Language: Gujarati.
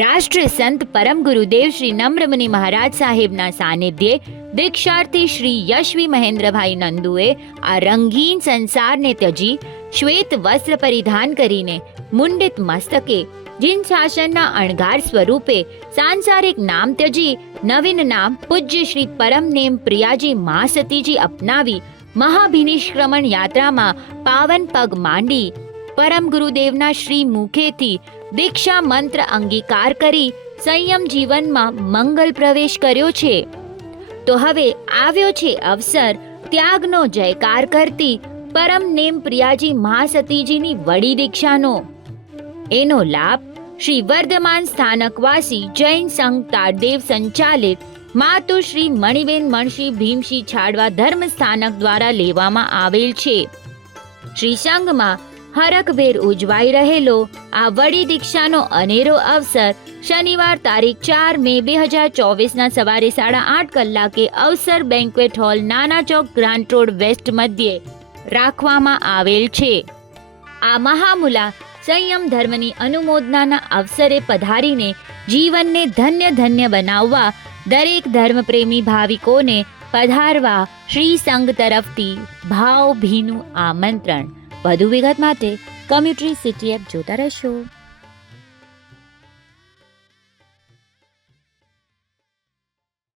રાષ્ટ્ર સંત પરમ ગુરુદેવ શ્રી નમ્રમુનિ મહારાજ સાહેબના સાનિધ્યે દીક્ષાર્થી શ્રી યશવી મહેન્દ્રભાઈ નંદુએ આ રંગીન સંસારને ત્યજી શ્વેત વસ્ત્ર પરિધાન કરીને મુંડિત મસ્તકે જીન શાસનના અણઘાર સ્વરૂપે સાંસારિક નામ ત્યજી નવીન નામ પૂજ્ય શ્રી પરમ નેમ પ્રિયાજી મા સતીજી અપનાવી મહાભિનિષ્ક્રમણ યાત્રામાં પાવન પગ માંડી પરમ ગુરુદેવના શ્રી મુખેથી દીક્ષા મંત્ર અંગીકાર કરી સંયમ જીવનમાં મંગલ પ્રવેશ કર્યો છે. તો હવે આવ્યો છે અવસર ત્યાગનો જયકાર કરતી પરમ નેમ પ્રિયાજી મહાસતીજીની વડી દીક્ષાનો. એનો લાભ શ્રી વર્ધમાન સ્થાનકવાસી જૈન સંઘ તાડદેવ સંચાલિત માતુ શ્રી મણિબેન મણશી ભીમશી છાડવા ધર્મ સ્થાનક દ્વારા લેવામાં આવેલ છે. શ્રી સંઘમાં હરખભેર ઉજવાઈ રહેલો આ વડી દીક્ષાનો અનેરો અવસર શનિવાર તારીખ 4 મે 2024 સવારે 8:30 કલાકે અવસર બેન્ક્વેટ હોલ નાના ચોક ગ્રાન્ટ રોડ વેસ્ટ મધ્યે રાખવામાં આવેલ છે. આ મહામુલા સંયમ ધર્મની અનુમોદનાના અવસરે પધારીને જીવનને ધન્ય ધન્ય બનાવવા દરેક ધર્મપ્રેમી ભાવિકોને પધારવા શ્રી સંઘ તરફથી ભાવભીનું આમંત્રણ. વધુ વિગત માટે કોમ્યુટરી સિટી એપ જોતા રહેશો.